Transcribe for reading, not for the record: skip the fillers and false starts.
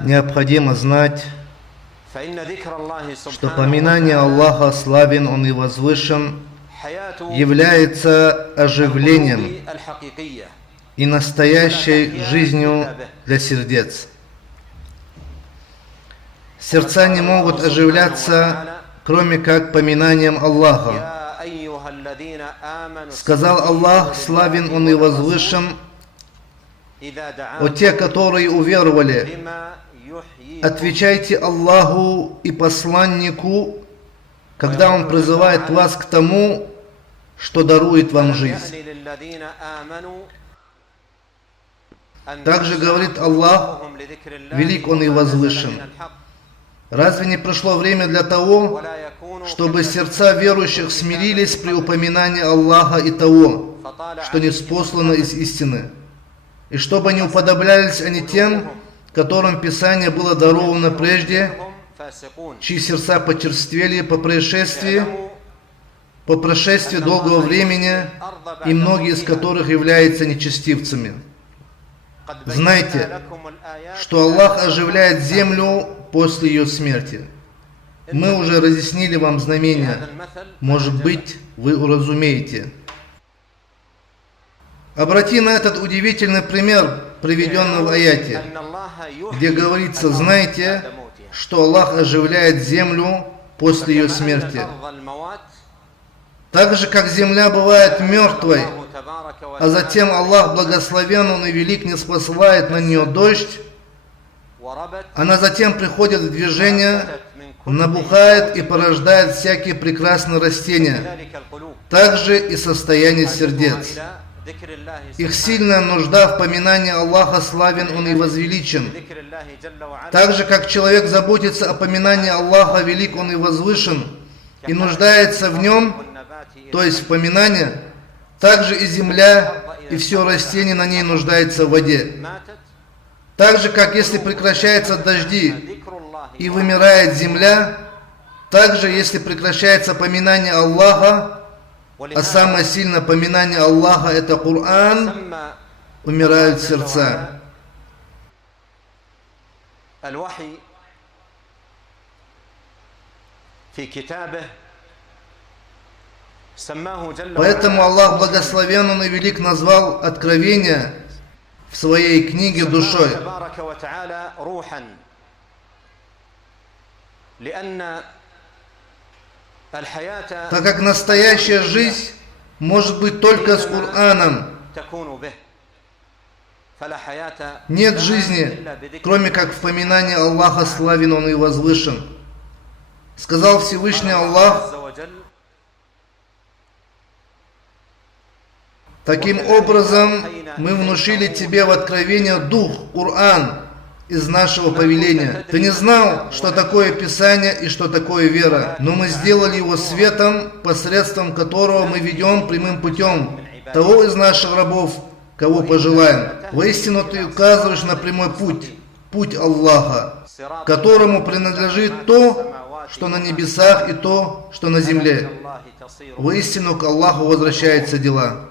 Необходимо знать, что поминание Аллаха, славен Он и возвышен, является оживлением и настоящей жизнью для сердец. Сердца не могут оживляться, кроме как поминанием Аллаха. Сказал Аллах, славен Он и возвышен: «О те, которые уверовали, отвечайте Аллаху и посланнику, когда Он призывает вас к тому, что дарует вам жизнь». Также говорит Аллах, велик Он и возвышен. Разве не пришло время для того, чтобы сердца верующих смирились при упоминании Аллаха и того, что ниспослано из истины, и чтобы не уподоблялись они тем, которым Писание было даровано прежде, чьи сердца почерствели по прошествии долгого времени, и многие из которых являются нечестивцами. Знайте, что Аллах оживляет землю после ее смерти. Мы уже разъяснили вам знамения. Может быть, вы уразумеете. Обрати на этот удивительный пример, приведенный в аяте, где говорится: знайте, что Аллах оживляет землю после ее смерти. Так же, как земля бывает мертвой, а затем Аллах благословен Он и велик ниспосылает на нее дождь, она затем приходит в движение, набухает и порождает всякие прекрасные растения. Также и состояние сердец. Их сильная нужда в поминании Аллаха, славен Он и возвеличен. Так же, как человек заботится о поминании Аллаха, велик Он и возвышен, и нуждается в нем, то есть в поминании, также и земля, и все растение на ней нуждается в воде. Так же, как если прекращаются дожди и вымирает земля, также если прекращается поминание Аллаха, а самое сильное поминание Аллаха — это Коран, умирают сердца. Поэтому Аллах благословен Он и велик назвал откровение в своей книге душой. Так как настоящая жизнь может быть только с Кораном. Нет жизни, кроме как в поминании Аллаха, славен Он и возвышен. Сказал Всевышний Аллах: таким образом, мы внушили тебе в откровение дух, Коран, из нашего повеления. Ты не знал, что такое Писание и что такое вера, но мы сделали его светом, посредством которого мы ведем прямым путем того из наших рабов, кого пожелаем. Воистину ты указываешь на прямой путь, путь Аллаха, которому принадлежит то, что на небесах, и то, что на земле. Воистину к Аллаху возвращаются дела.